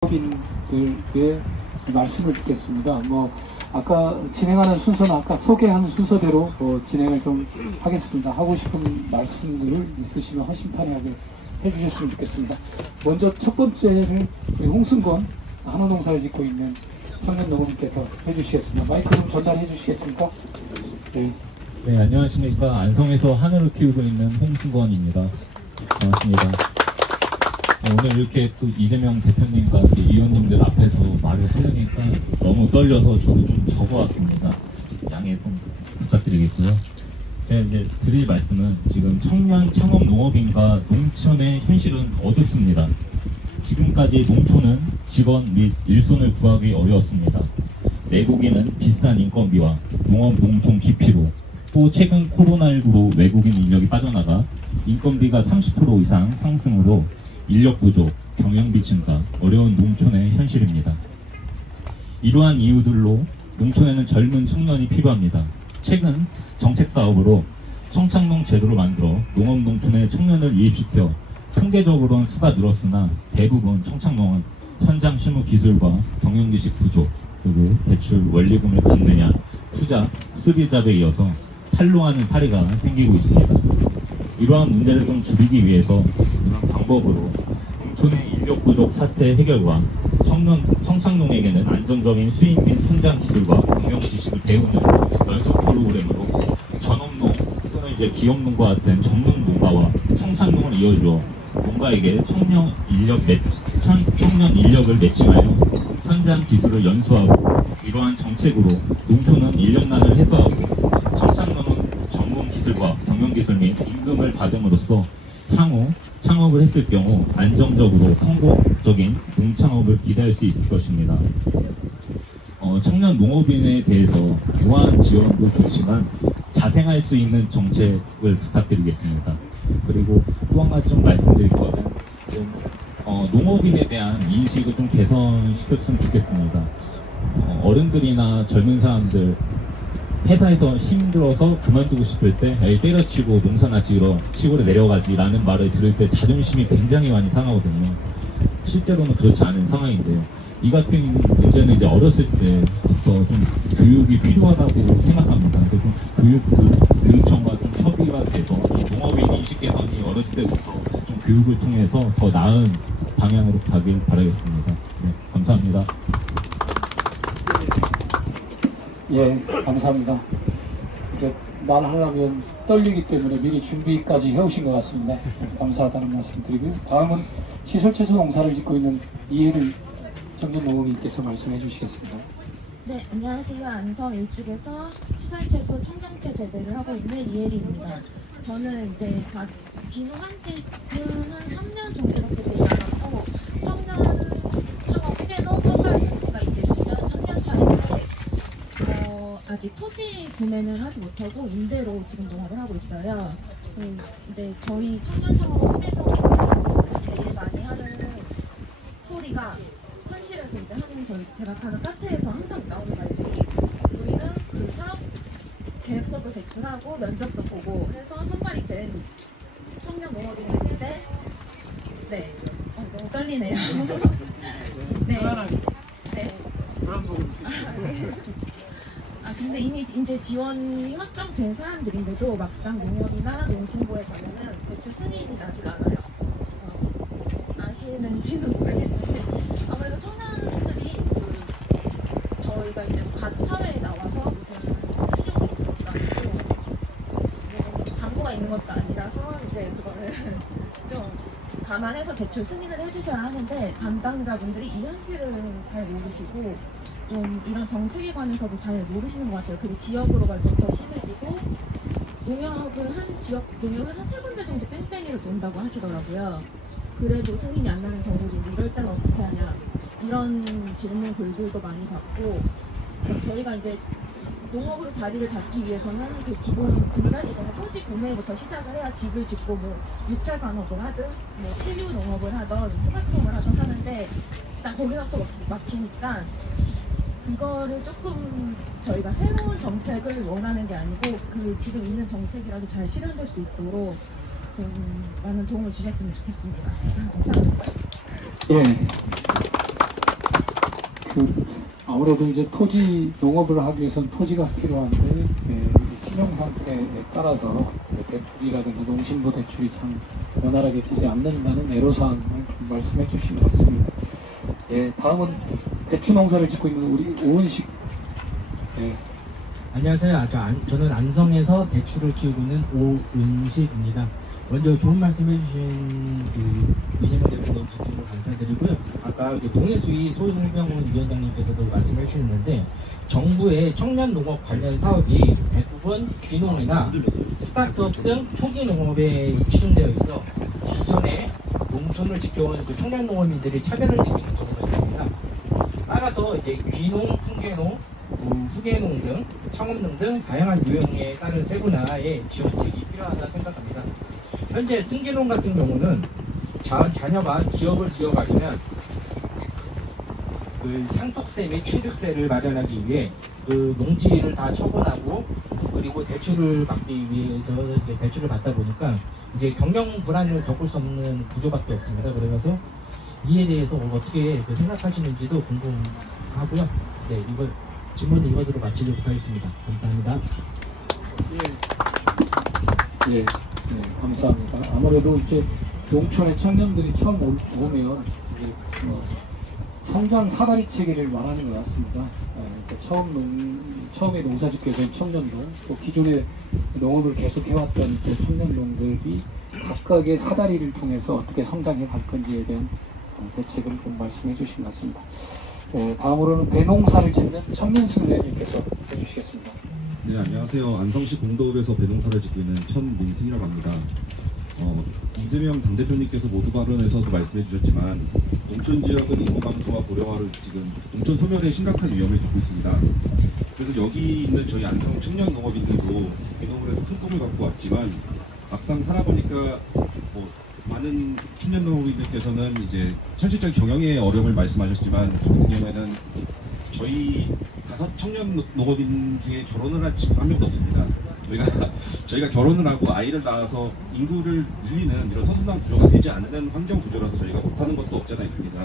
법인들의 말씀을 듣겠습니다. 아까 진행하는 순서는 아까 소개하는 순서대로 진행을 좀 하겠습니다. 하고 싶은 말씀들 있으시면 허심탄회하게 해주셨으면 좋겠습니다. 먼저 첫 번째를 우리 홍승건 한우농사를 짓고 있는 청년 농업인께서 해주시겠습니다. 마이크 좀 전달해 주시겠습니까? 네. 네, 안녕하십니까. 안성에서 한우를 키우고 있는 홍승건입니다. 반갑습니다. 오늘 이렇게 또 이재명 대표님과 이렇게 의원님들 앞에서 말을 하려니까 너무 떨려서 저도 좀 적어왔습니다. 양해 좀 부탁드리겠고요. 제가 이제 드릴 말씀은 지금 청년 창업 농업인과 농촌의 현실은 어둡습니다. 지금까지 농촌은 직원 및 일손을 구하기 어려웠습니다. 내국인은 비싼 인건비와 농업 농촌 기피로 또 최근 코로나19로 외국인 인력이 빠져나가 인건비가 30% 이상 상승으로 인력 부족, 경영비 증가, 어려운 농촌의 현실입니다. 이러한 이유들로 농촌에는 젊은 청년이 필요합니다. 최근 정책 사업으로 청창농 제도를 만들어 농업 농촌의 청년을 유입시켜 통계적으로는 수가 늘었으나 대부분 청창농은 현장 실무 기술과 경영 지식 부족, 그리고 대출 원리금을 갚느냐, 투자, 수비 잡에 이어서 탈루하는 사례가 생기고 있습니다. 이러한 문제를 좀 줄이기 위해서 이런 방법으로 농촌의 인력 부족 사태 해결과 청창농에게는 안정적인 수입 및 현장 기술과 경영 지식을 배우는 연속 프로그램으로 전업농 또는 이제 기업농과 같은 전문 농가와 청창농을 이어주어 농가에게 청년 인력을 매칭하여 현장 기술을 연수하고 이러한 정책으로 농촌은 인력난을 해소하고 청창농은 전문 기술과 경영 기술 및 임금을 받음으로써 향후 창업을 했을 경우 안정적으로 성공적인 농창업을 기대할 수 있을 것입니다. 청년 농업인에 대해서 무한 지원도 좋지만 자생할 수 있는 정책을 부탁드리겠습니다. 그리고 또 한 가지 좀 말씀드릴 거는 농업인에 대한 인식을 좀 개선시켰으면 좋겠습니다. 어른들이나 젊은 사람들 회사에서 힘들어서 그만두고 싶을 때 때려치고 농사나 지으러 시골에 내려가지 라는 말을 들을 때 자존심이 굉장히 많이 상하거든요. 실제로는 그렇지 않은 상황인데요. 이 같은 문제는 이제 어렸을 때부터 좀 교육이 필요하다고 생각합니다. 그래서 좀 교육 교육청과 좀 협의가 돼서 이 농업인 인식 개선이 어렸을 때부터 좀 교육을 통해서 더 나은 방향으로 가길 바라겠습니다. 네, 감사합니다. 예, 감사합니다. 말하려면 떨리기 때문에 미리 준비까지 해오신 것 같습니다. 감사하다는 말씀 드리고요. 다음은 시설채소 농사를 짓고 있는 이혜를 청년 농업인께서 말씀해 주시겠습니다. 네, 안녕하세요. 안성 일축에서 시설채소 청정채 재배를 하고 있는 이혜리입니다. 저는 이제 비농한 지는 한 3년 정도밖에 되지 않았고 청년 창업 후에도 허가할 지가 이제 2년, 3년 차인데 아직 토지 구매는 하지 못하고 임대로 지금 농업을 하고 있어요. 이제 저희 청년 창업 후에도 제일 많이 하는 소리가 현실에서 이제 하는 제가 가는 카페에서 항상 나오는 말들이 우리는 그 사업 계획서도 제출하고 면접도 보고 해서 선발이 된 청년 농업인이 있는데 네, 너무 떨리네요. 네. 네. 근데 이미 이제 지원이 확정된 사람들인데도 막상 농업이나 농신고에 가면은 대출 승인이 나질 않아요. 아시는지는 모르겠는데 아무래도 청년들이 저희가 이제 각 사회에 나와서 무슨 실력이 있는 것도 아니고 광고가 있는 것도 아니라서 이제 그거를 좀 감안해서 대출 승인을 해주셔야 하는데 담당자분들이 이 현실을 잘 모르시고 좀 이런 정책에 관해서도 잘 모르시는 것 같아요. 그리고 지역으로 갈수록 더 심해지고 농협을 한 3군데 정도 뺑뺑이를 돈다고 하시더라고요. 그래도 승인이 안 나는 경우도 있고 이럴 때는 어떻게 하냐 이런 질문 글들도 많이 받고 저희가 이제 농업으로 자리를 잡기 위해서는 그 기본 등가지가 토지 구매부터 시작을 해야 집을 짓고 뭐 6차 산업을 하든 뭐 치유 농업을 하든 스마트홈을 하든 하는데 일단 거기가 또 막히니까 이거를 조금 저희가 새로운 정책을 원하는 게 아니고 그 지금 있는 정책이라도 잘 실현될 수 있도록 많은 도움을 주셨으면 좋겠습니다. 감사합니다. 예. 아무래도 이제 토지 농업을 하기 위해서는 토지가 필요한데 이제 신용 상태에 따라서 대출이라든지 농심부 대출이 참 원활하게 되지 않는다는 애로사항을 좀 말씀해 주신 것 같습니다. 예, 다음은 대추 농사를 짓고 있는 우리 오은식. 예, 안녕하세요. 저는 안성에서 대추를 키우고 있는 오은식입니다. 먼저 좋은 말씀 해주신 이재명 대표님 진심으로 감사드리고요. 아까 농해수위 소승병훈 위원장님께서도 말씀해 주셨는데 정부의 청년 농업 관련 사업이 대부분 귀농이나 스타트업 등 초기 농업에 치중되어 있어 기존에 농촌을 지켜온 청년 농업인들이 차별을 느끼는 경우가 있습니다. 따라서 이제 귀농, 승계농, 후계농 등 창업농 등 다양한 유형에 따른 세분화의 지원책이 필요하다 생각합니다. 현재 승계농 같은 경우는 자녀가 기업을 이어가려면 상속세 및 취득세를 마련하기 위해 농지를 다 처분하고 그리고 대출을 받기 위해서 이제 대출을 받다 보니까 이제 경영 불안을 겪을 수 없는 구조밖에 없습니다. 그래서 이에 대해서 어떻게 생각하시는지도 궁금하고요. 네, 질문을 이것으로 마치도록 하겠습니다. 감사합니다. 예, 감사합니다. 아무래도 이제 농촌의 청년들이 처음 오면 이제 성장 사다리 체계를 말하는 것 같습니다. 처음에 농사짓게 된 청년들, 또 기존의 농업을 계속 해왔던 그 청년농들이 각각의 사다리를 통해서 어떻게 성장해 갈 건지에 대한 대책을 좀 말씀해 주신 것 같습니다. 다음으로는 배농사를 짓는 청년승례님께서 해주시겠습니다. 네, 안녕하세요. 안성시 공도읍에서 배농사를 짓고 있는 천민승이라고 합니다. 이재명 당대표님께서 모두 발언에서도 말씀해 주셨지만 농촌 지역은 인구 감소와 고령화로 지금 농촌 소멸의 심각한 위험을 겪고 있습니다. 그래서 여기 있는 저희 안성 청년 농업인들도 배농을 해서 큰 꿈을 갖고 왔지만 막상 살아보니까 많은 청년 농업인들께서는 이제 현실적 경영의 어려움을 말씀하셨지만 저 같은 경우에는 저희 5 청년 농업인 중에 결혼을 한 친구가 한 명도 없습니다. 저희가 결혼을 하고 아이를 낳아서 인구를 늘리는 이런 선순환 구조가 되지 않는 환경 구조라서 저희가 못하는 것도 없잖아 있습니다.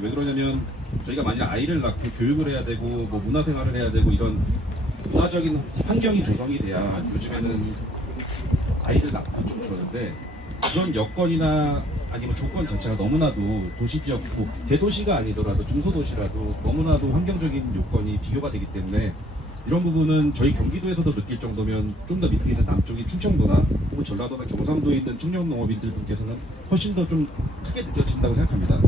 왜 그러냐면 저희가 만약 아이를 낳고 교육을 해야 되고 문화생활을 해야 되고 이런 문화적인 환경이 조성이 돼야 요즘에는 아이를 낳고 좀 그러는데 그런 여건이나 아니면 조건 자체가 너무나도 도시지역, 대도시가 아니더라도 중소도시라도 너무나도 환경적인 요건이 비교가 되기 때문에 이런 부분은 저희 경기도에서도 느낄 정도면 좀 더 밑에 있는 남쪽인 충청도나 혹은 전라도나 경상도에 있는 청년 농업인들 분께서는 훨씬 더 좀 크게 느껴진다고 생각합니다.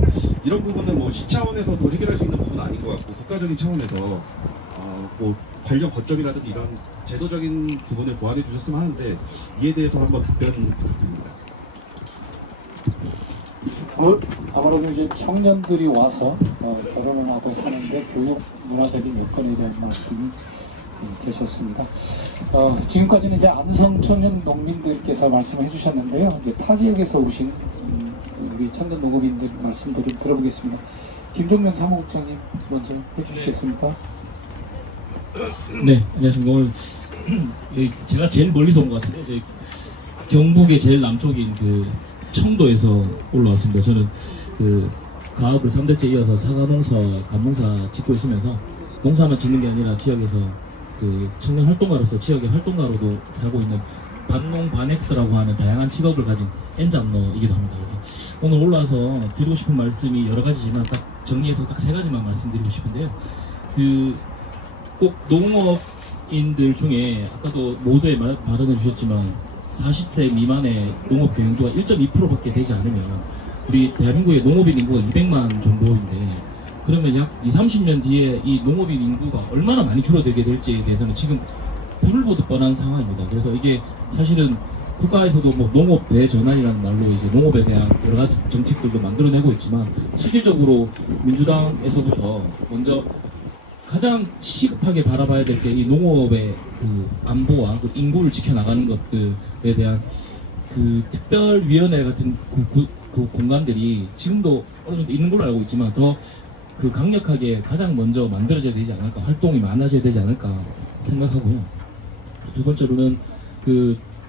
이런 부분은 시 차원에서도 해결할 수 있는 부분은 아닌 것 같고 국가적인 차원에서 관련 거점이라든지 이런 제도적인 부분을 보완해 주셨으면 하는데 이에 대해서 한번 답변 부탁드립니다. 아무래도 이제 청년들이 와서 결혼을 하고 사는데 교육 문화적인 여건에 대한 말씀이 되셨습니다. 지금까지는 이제 안성 청년 농민들께서 말씀해 주셨는데요. 이제 타 지역에서 오신 우리 청년 농업인들 말씀도 좀 들어보겠습니다. 김종명 사무국장님 먼저 해주시겠습니까? 네, 안녕하십니까. 오늘 제가 제일 멀리서 온 것 같은데 경북의 제일 남쪽인 청도에서 올라왔습니다. 저는 가업을 3대째 이어서 사과농사, 감농사 짓고 있으면서 농사만 짓는 게 아니라 지역에서 청년 활동가로서 지역의 활동가로도 살고 있는 반농 반엑스라고 하는 다양한 직업을 가진 엔잡러이기도 합니다. 그래서 오늘 올라와서 드리고 싶은 말씀이 여러 가지지만 딱 정리해서 딱 3가지만 말씀드리고 싶은데요. 꼭 농업인들 중에 아까도 모두에 발언해 주셨지만 40세 미만의 농업 경영주가 1.2%밖에 되지 않으면 우리 대한민국의 농업인 인구가 200만 정도인데 그러면 약 20-30년 뒤에 이 농업인 인구가 얼마나 많이 줄어들게 될지에 대해서는 지금 불을 보듯 뻔한 상황입니다. 그래서 이게 사실은 국가에서도 농업 대전환이라는 말로 이제 농업에 대한 여러 가지 정책들도 만들어내고 있지만 실질적으로 민주당에서부터 먼저 가장 시급하게 바라봐야 될 게 이 농업의 안보와 인구를 지켜나가는 것들에 대한 특별위원회 같은 공간들이 지금도 어느 정도 있는 걸로 알고 있지만 더 강력하게 가장 먼저 만들어져야 되지 않을까, 활동이 많아져야 되지 않을까 생각하고요. 두 번째로는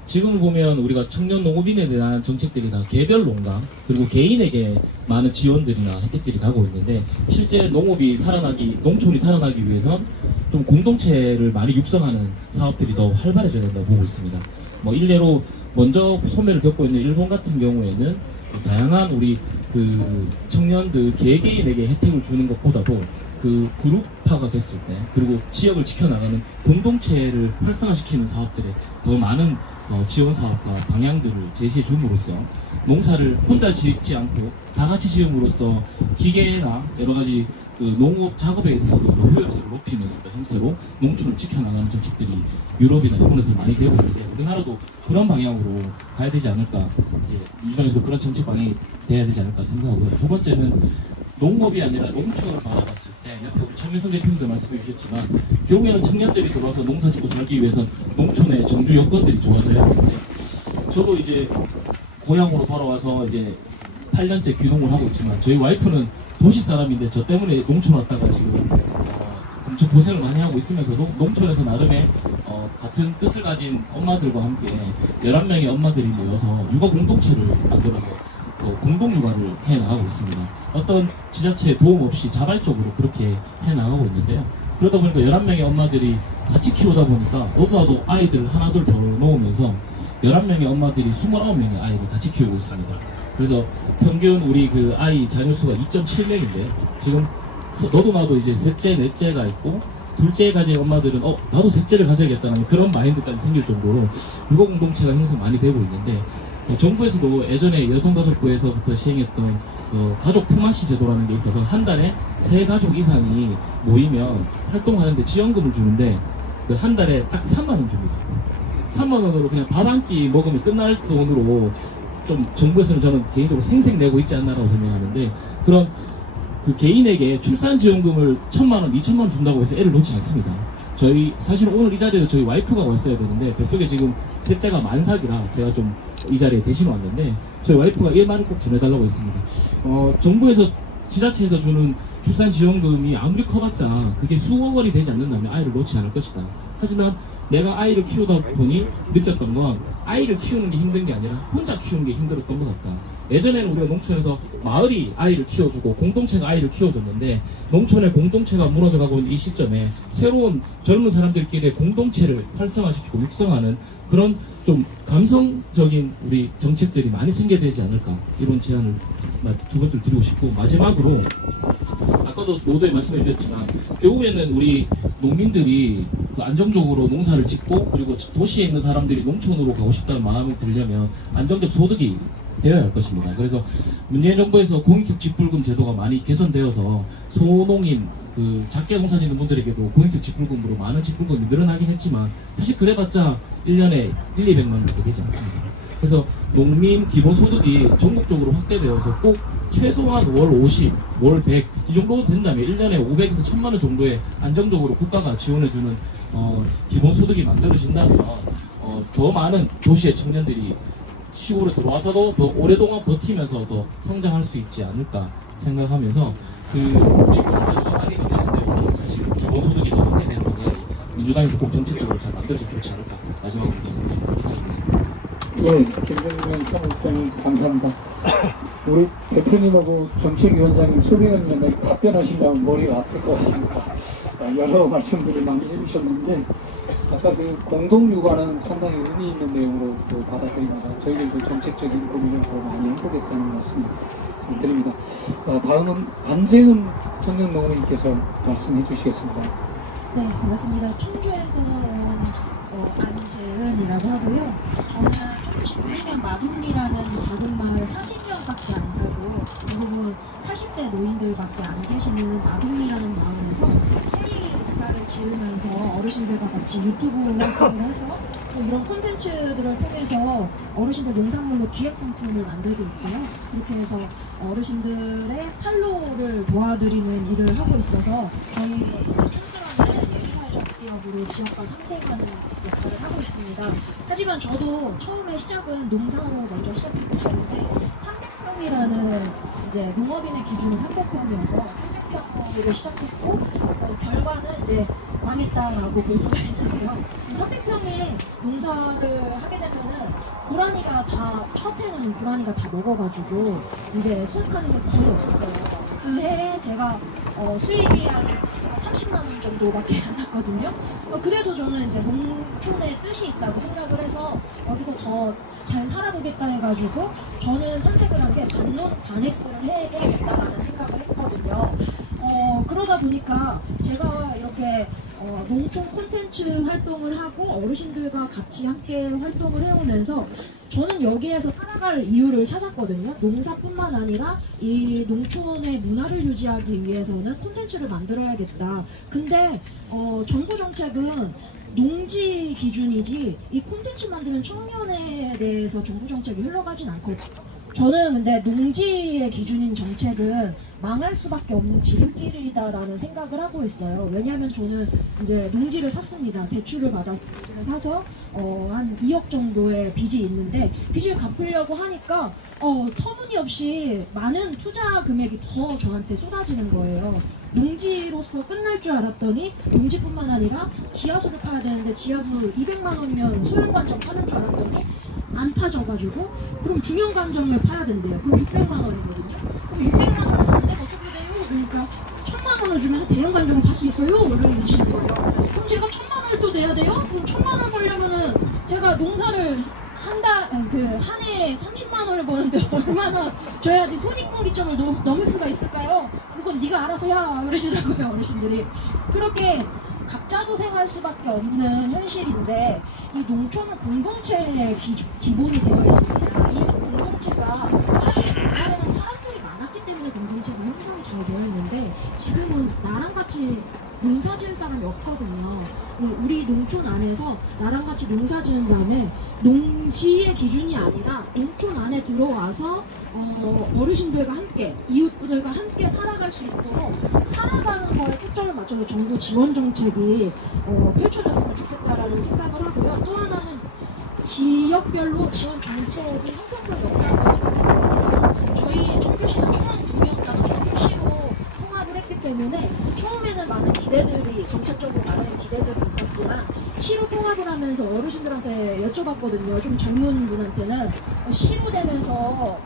지금 보면 우리가 청년 농업인에 대한 정책들이 다 개별 농가 그리고 개인에게 많은 지원들이나 혜택들이 가고 있는데 실제 농업이 살아나기, 농촌이 살아나기 위해선 좀 공동체를 많이 육성하는 사업들이 더 활발해져야 된다고 보고 있습니다. 뭐 일례로 먼저 소멸을 겪고 있는 일본 같은 경우에는 다양한 우리 그 청년들 개개인에게 혜택을 주는 것보다도 그 그룹화가 됐을 때 그리고 지역을 지켜나가는 공동체를 활성화시키는 사업들에 더 많은 지원 사업과 방향들을 제시해 줌으로써 농사를 혼자 짓지 않고 다 같이 지음으로써 기계나 여러 가지 그 농업 작업에 있어서도 더 효율성을 높이는 어떤 형태로 농촌을 지켜나가는 정책들이 유럽이나 일본에서 많이 되고 있는데 우리나라도 그런 방향으로 가야 되지 않을까, 이제 민주당에서 그런 정책 방향이 돼야 되지 않을까 생각하고요. 두 번째는 농업이 아니라 농촌을 바라봤을 때 옆에 우리 청일성 대표님도 말씀해 주셨지만 결국에는 청년들이 들어와서 농사 짓고 살기 위해선 농촌의 정주 여건들이 좋아져야 하는데 저도 이제 고향으로 돌아와서 이제 8년째 귀농을 하고 있지만 저희 와이프는 도시 사람인데 저 때문에 농촌 왔다가 지금 엄청 고생을 많이 하고 있으면서도 농촌에서 나름의 같은 뜻을 가진 엄마들과 함께 11명의 엄마들이 모여서 육아 공동체를 만들어서 공동 육아를 해 나가고 있습니다. 어떤 지자체의 도움 없이 자발적으로 그렇게 해 나가고 있는데요. 그러다 보니까 11명의 엄마들이 같이 키우다 보니까 너도 나도 아이들을 하나둘 더 놓으면서 11명의 엄마들이 29명의 아이를 같이 키우고 있습니다. 그래서 평균 우리 그 아이 자녀수가 2.7명인데 지금 너도 나도 이제 셋째, 넷째가 있고 둘째 가진 엄마들은 나도 셋째를 가져야겠다는 그런 마인드까지 생길 정도로 육아 공동체가 형성 많이 되고 있는데 정부에서도 예전에 여성가족부에서부터 시행했던 가족 품앗이 제도라는 게 있어서 한 달에 3가족 이상이 모이면 활동하는데 지원금을 주는데 그 한 달에 딱 3만 원 줍니다. 3만 원으로 그냥 밥 한 끼 먹으면 끝날 돈으로 좀 정부에서는 저는 개인적으로 생색내고 있지 않나라고 생각하는데 그런 그 개인에게 출산지원금을 1,000만 원, 2,000만 원 준다고 해서 애를 놓지 않습니다. 저희 사실은 오늘 이 자리에 저희 와이프가 왔어야 되는데 뱃속에 지금 셋째가 만삭이라 제가 좀 이 자리에 대신 왔는데 저희 와이프가 1만 원 꼭 전해달라고 했습니다. 정부에서 지자체에서 주는 출산지원금이 아무리 커봤자 그게 수억 원이 되지 않는다면 아이를 놓지 않을 것이다. 하지만 내가 아이를 키우다 보니 느꼈던 건 아이를 키우는 게 힘든 게 아니라 혼자 키우는 게 힘들었던 것 같다. 예전에는 우리가 농촌에서 마을이 아이를 키워주고 공동체가 아이를 키워줬는데 농촌의 공동체가 무너져가고 있는 이 시점에 새로운 젊은 사람들끼리 공동체를 활성화시키고 육성하는 그런 좀 감성적인 우리 정책들이 많이 생겨야 되지 않을까, 이런 제안을 두 번째로 드리고 싶고, 마지막으로 아까도 모두에 말씀해 주셨지만 결국에는 우리 농민들이 안정적으로 농사를 짓고 그리고 도시에 있는 사람들이 농촌으로 가고 싶다는 마음이 들려면 안정적 소득이 되어야 할 것입니다. 그래서 문재인 정부에서 공익적 직불금 제도가 많이 개선되어서 소농인 그 작게 농사 짓는 분들에게도 공익적 직불금으로 많은 직불금이 늘어나긴 했지만 사실 그래봤자 1년에 1,200만 원밖에 되지 않습니다. 그래서 농민 기본소득이 전국적으로 확대되어서 꼭 최소한 월 50, 월 100 이 정도 된다면 1년에 500에서 1,000만 원 정도의 안정적으로 국가가 지원해주는 기본소득이 만들어진다면 더 많은 도시의 청년들이 시골에 들어와서도 더 오랫동안 버티면서 더 성장할 수 있지 않을까 생각하면서 직불금제도가 많이 바뀌었는데 사실 기본소득이 더 확대되는 게 민주당이 꼭 정책적으로 잘 만들어지면 좋지 않을까 마지막으로 말씀드립니다. 이상입니다. 예, 김정민 사무국장님 감사합니다. 우리 대표님하고 정책위원장님 소리가 답변하시려면 머리가 아플 것 같습니다. 여러 말씀들을 많이 해주셨는데 아까 그 공동육아는 상당히 의미 있는 내용으로 받아들입니다. 저희들도 정책적인 고민을 더 많이 해보겠다는 말씀 드립니다. 다음은 안재은 청년농업인께서 말씀해 주시겠습니다. 네, 반갑습니다. 청주에서 온 안재은이라고 하고요. 저는 청주 분리면 마동리라는 작은 마을 40명밖에 안 살고 대부분 80대 노인들밖에 안 계시는 마동리라는 마을에서 체리 농사를 지으면서 어르신들과 같이 유튜브 활동을 해서 또 이런 콘텐츠들을 통해서 어르신들 농산물로 기획 상품을 만들고 있고요. 이렇게 해서 어르신들의 팔로우를 모아드리는 일을 하고 있어서 저희 촌스라는 기업으로 지역과 상생하는 역할을 하고 있습니다. 하지만 저도 처음에 시작은 농사로 먼저 시작했는데 300평이라는 이제 농업인의 기준이 300평이어서 300평 일을 시작했고 결과는 이제 망했다라고 볼 수가 있는데요. 300평의 농사를 하게 되면은 고라니가 다 첫 해는 고라니가 다 먹어가지고 이제 수확하는 게 거의 없었어요. 그 해에 제가 수익이 한 30만 원 정도밖에 안 났거든요. 그래도 저는 이제 농촌의 뜻이 있다고 생각을 해서 여기서 더 잘 살아보겠다 해가지고 저는 선택을 한 게 반엑스를 해야겠다라는 생각을 했거든요. 그러다 보니까 제가 이렇게 농촌 콘텐츠 활동을 하고 어르신들과 같이 함께 활동을 해오면서 저는 여기에서 살아갈 이유를 찾았거든요. 농사뿐만 아니라 이 농촌의 문화를 유지하기 위해서는 콘텐츠를 만들어야겠다. 근데 정부 정책은 농지 기준이지 이 콘텐츠 만드는 청년에 대해서 정부 정책이 흘러가진 않거든요. 저는 근데 농지의 기준인 정책은 망할 수밖에 없는 지름길이다라는 생각을 하고 있어요. 왜냐하면 저는 이제 농지를 샀습니다. 대출을 받아서 농지를 사서 한 2억 정도의 빚이 있는데 빚을 갚으려고 하니까 터무니없이 많은 투자 금액이 더 저한테 쏟아지는 거예요. 농지로서 끝날 줄 알았더니 농지뿐만 아니라 지하수를 파야 되는데 지하수 200만 원면 소형관정 파는 줄 알았더니 안 파져가지고 그럼 중형관정을 파야 된대요. 그럼 600만 원이거든요. 그럼 600만 원을 사는데 어떻게 돼요? 그러니까 1000만 원을 주면 대형관정을 팔 수 있어요? 이러시는 거예요. 그럼 제가 1000만 원을 또 내야 돼요? 그럼 1000만 원 벌려면은 제가 농사를 한 해에 30만 원을 버는데 얼마나 줘야지 손익분기점을 넘을 수가 있을까요? 그건 네가 알아서 야 그러시더라고요 어르신들이. 그렇게 각자 도생할 수밖에 없는 현실인데 이 농촌은 공동체의 기본이 되어 있습니다. 이 공동체가 사실 옛날에는 사람들이 많았기 때문에 공동체가 형성이 잘 되어 있는데 지금은 나랑 같이 농사 지을 사람이 없거든요. 우리 농촌 안에서 나랑 같이 농사 지은 다음에 농지의 기준이 아니라 농촌 안에 들어와서 어르신들과 함께 이웃들과 함께 살아갈 수 있도록 살아가는 거에 초점을 맞춰서 정부 지원 정책이 펼쳐졌으면 좋겠다라는 생각을 하고요. 또 하나는 지역별로 지원 정책이 형평성 역할을 생각합니다. 저희 청주시는 총 2명당 청주시로 통합을 했기 때문에 처음에는 많은 기대들이 정책적으로 많은 기대들이 있었지만 시로 통합을 하면서 어르신들한테 여쭤봤거든요. 좀 젊은 분한테는 시로 되면서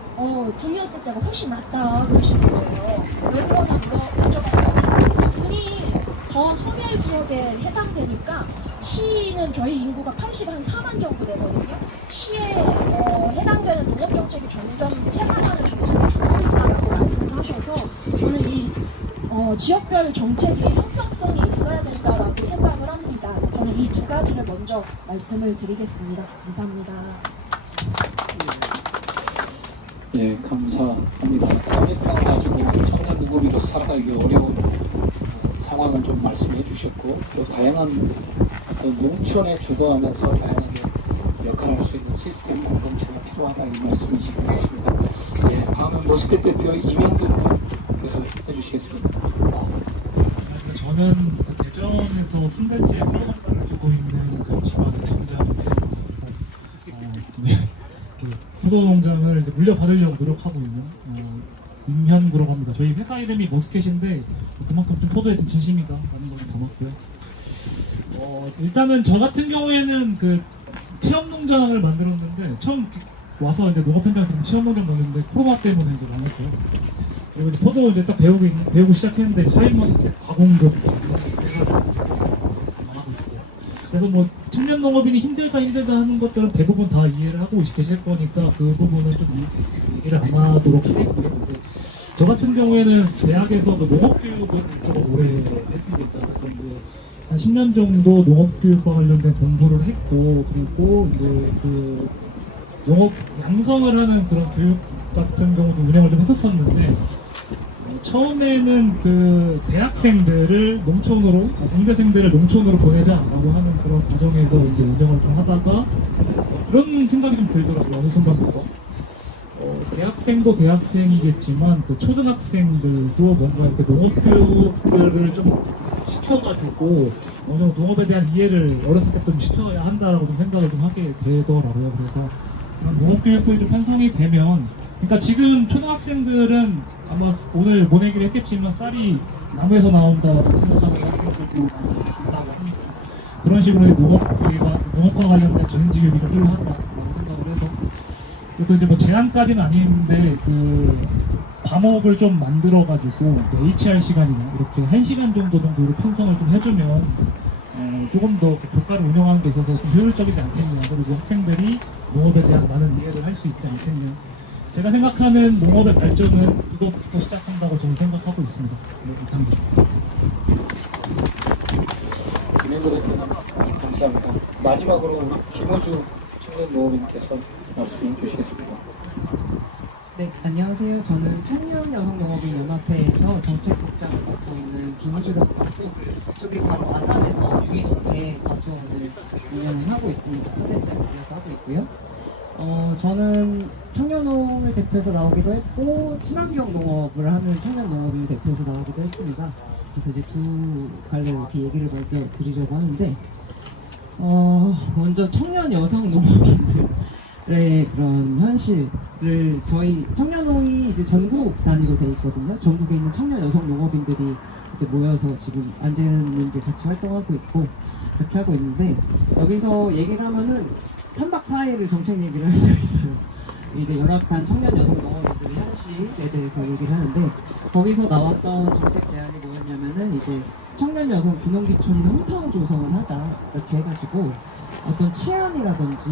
군이었을 때가 훨씬 낫다 그러시는 거예요. 왜 그러나 여쭤봤더니 군이 더 소멸 지역에 해당되니까 시는 저희 인구가 84만 정도 되거든요. 시에 해당되는 농업정책이 점점 체감하는 정책이 줄고 있다고 말씀을 하셔서 저는 이 지역별 정책의 형성성이 있어야 된다라고 생각을 합니다. 저는 이 두 가지를 먼저 말씀을 드리겠습니다. 감사합니다. 네, 감사합니다. 300평 가지고 청년 농업인으로 살아가기 어려운 상황을 좀 말씀해 주셨고 또 다양한 농촌에 주도하면서 다양하게 역할을 할 수 있는 시스템 공동체가 필요하다 이 말씀이신 것 같습니다. 네, 다음은 모스펫 대표 이명근 의원께서 해주시겠습니다. 저는 대전에서 상달지에 가지고 있는 그 집안의 장자인데 포도 농장을 이제 물려받으려고 노력하고 있는 임현구라고 합니다. 저희 회사 이름이 머스켓인데 그만큼 좀 포도에 든 진심이다라는 걸 담았고요. 일단은 저 같은 경우에는 그 체험 농장을 만들었는데 처음 와서 이제 농업 현장에서 체험 농장 만드는데 코로나 때문에 이제 망했고요. 그리고 이제 포도 이제 딱 배우고 시작했는데 샤인머스켓 가공급 그래서 뭐 청년 농업인이 힘들다 하는 것들은 대부분 다 이해를 하고 계실 거니까 그 부분은 좀 얘기를 안 하도록 하겠고요. 저 같은 경우에는 대학에서 농업교육을 좀 오래 했습니다. 그래서 이제 한 10년 정도 농업교육과 관련된 공부를 했고 그리고 이제 그 농업 양성을 하는 그런 교육 같은 경우도 운영을 좀 했었었는데 처음에는 그 대학생들을 농촌으로 공대생들을 농촌으로 보내자라고 하는 그런 과정에서 이제 운영을 좀 하다가 그런 생각이 좀 들더라고요. 어느 순간부터 대학생도 대학생이겠지만 그 초등학생들도 뭔가 이렇게 농업교육을 좀 시켜가지고 어느 정도 농업에 대한 이해를 어렸을 때 좀 시켜야 한다라고 좀 생각을 좀 하게 되더라고요. 그래서 농업교육들이 좀 편성이 되면 그러니까 지금 초등학생들은 아마 오늘 모내기를 했겠지만 쌀이 나무에서 나온다고 생각하는 학생들도 많이 있다고 합니다. 그런 식으로 농업과 관련된 전지 교육이 필요하다고 생각을 해서 그래서 이제 뭐 제한까지는 아닌데 그 과목을 좀 만들어가지고 HR 시간이나 이렇게 1시간 정도를 편성을 좀 해주면 조금 더 교과를 운영하는 데 있어서 좀 효율적이지 않겠냐. 그리고 학생들이 농업에 대한 많은 이해를 할 수 있지 않겠냐. 제가 생각하는 농업의 발전은 이것부터 시작한다고 저는 생각하고 있습니다. 네, 이상입니다. 김현도 대표님 감사합니다. 마지막으로 우리 김호주 청년 농업인께서 말씀해 주시겠습니다. 네, 안녕하세요. 저는 청년여성농업인연합회에서 정책국장을 맡고 있는 김호주라고 하고 저기 바로 아산에서 유기농의 가수원을 운영을 하고 있습니다. 컨텐츠에서 하고 있고요. 저는 청년농을 대표해서 나오기도 했고 친환경 농업을 하는 청년농업을 대표해서 나오기도 했습니다. 그래서 이제 두 갈래 이렇게 얘기를 먼저 드리려고 하는데 먼저 청년 여성 농업인들 그런 현실을 저희 청년농이 이제 전국 단위로 돼 있거든요. 전국에 있는 청년 여성 농업인들이 이제 모여서 지금 안재현님들 같이 활동하고 있고 그렇게 하고 있는데 여기서 얘기를 하면은 3박 4일을 정책 얘기를 할 수가 있어요. 이제 연합단 청년 여성 농업인들의 현실에 대해서 얘기를 하는데 거기서 나왔던 정책 제안이 뭐였냐면은 이제 청년 여성 귀농귀촌이나 홈타운 조성을 하자 이렇게 해가지고 어떤 치안이라든지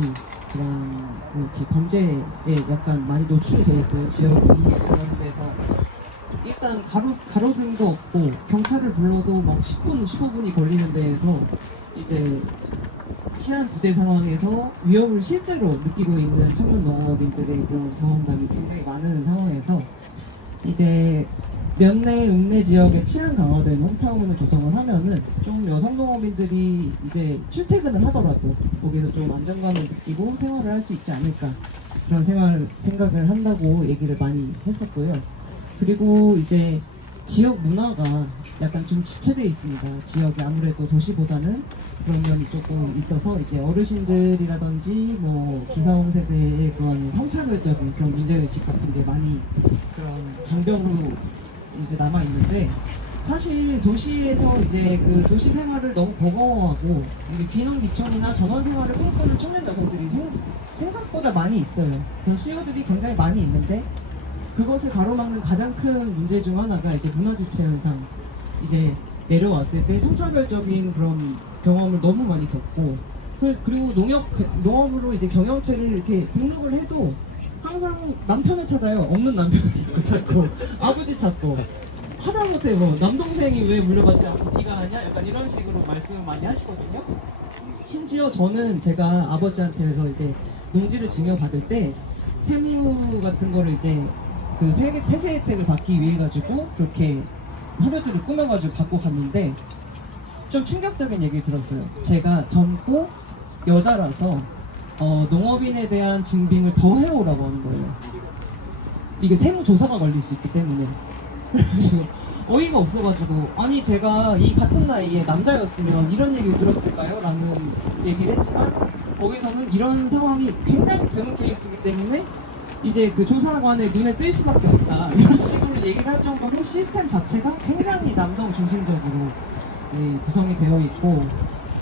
그런 이렇게 범죄에 약간 많이 노출이 돼 있어요. 지역이 그런 데서 일단 가로등도 없고 경찰을 불러도 막 10분, 15분이 걸리는 데에서 이제 치안 부재 상황에서 위협을 실제로 느끼고 있는 청년 농업인들의 그런 경험담이 굉장히 많은 상황에서 이제 면내, 읍내 지역에 치안 강화된 홈타운을 조성을 하면은 좀 여성 농업인들이 이제 출퇴근을 하더라도 거기서 좀 안정감을 느끼고 생활을 할 수 있지 않을까 그런 생각을 한다고 얘기를 많이 했었고요. 그리고 이제 지역 문화가 약간 좀 지체되어 있습니다. 지역이 아무래도 도시보다는 그런 면이 조금 있어서 이제 어르신들이라든지 뭐 기성세대의 그런 성차별적인 그런 문제의식 같은 게 많이 그런 장벽으로 이제 남아 있는데 사실 도시에서 이제 그 도시 생활을 너무 버거워하고 이게 귀농귀촌이나 전원 생활을 꿈꾸는 청년 여성들이 생각보다 많이 있어요. 그런 수요들이 굉장히 많이 있는데 그것을 가로막는 가장 큰 문제 중 하나가 이제 문화지체 현상. 이제 내려왔을 때 성차별적인 그런 경험을 너무 많이 겪고 그리고 농업으로 이제 경영체를 이렇게 등록을 해도 항상 남편을 찾아요. 없는 남편을 찾고 아버지 찾고 하다못해 뭐 남동생이 왜 물려받지 않고 네가 하냐? 약간 이런 식으로 말씀을 많이 하시거든요. 심지어 저는 제가 아버지한테서 이제 농지를 증여받을 때 세무 같은 거를 이제 그 세제 혜택을 받기 위해 가지고 그렇게 서류들을 꾸며가지고 받고 갔는데 좀 충격적인 얘기를 들었어요. 제가 젊고 여자라서 농업인에 대한 증빙을 더 해오라고 하는 거예요. 이게 세무조사가 걸릴 수 있기 때문에. 그래가지고 어이가 없어가지고 아니 제가 이 같은 나이에 남자였으면 이런 얘기를 들었을까요? 라는 얘기를 했지만 거기서는 이런 상황이 굉장히 드문 케이스이기 때문에 이제 그 조사관의 눈에 뜰 수밖에 없다 이런 식으로 얘기를 할 정도로 시스템 자체가 굉장히 남성 중심적으로 구성이 되어 있고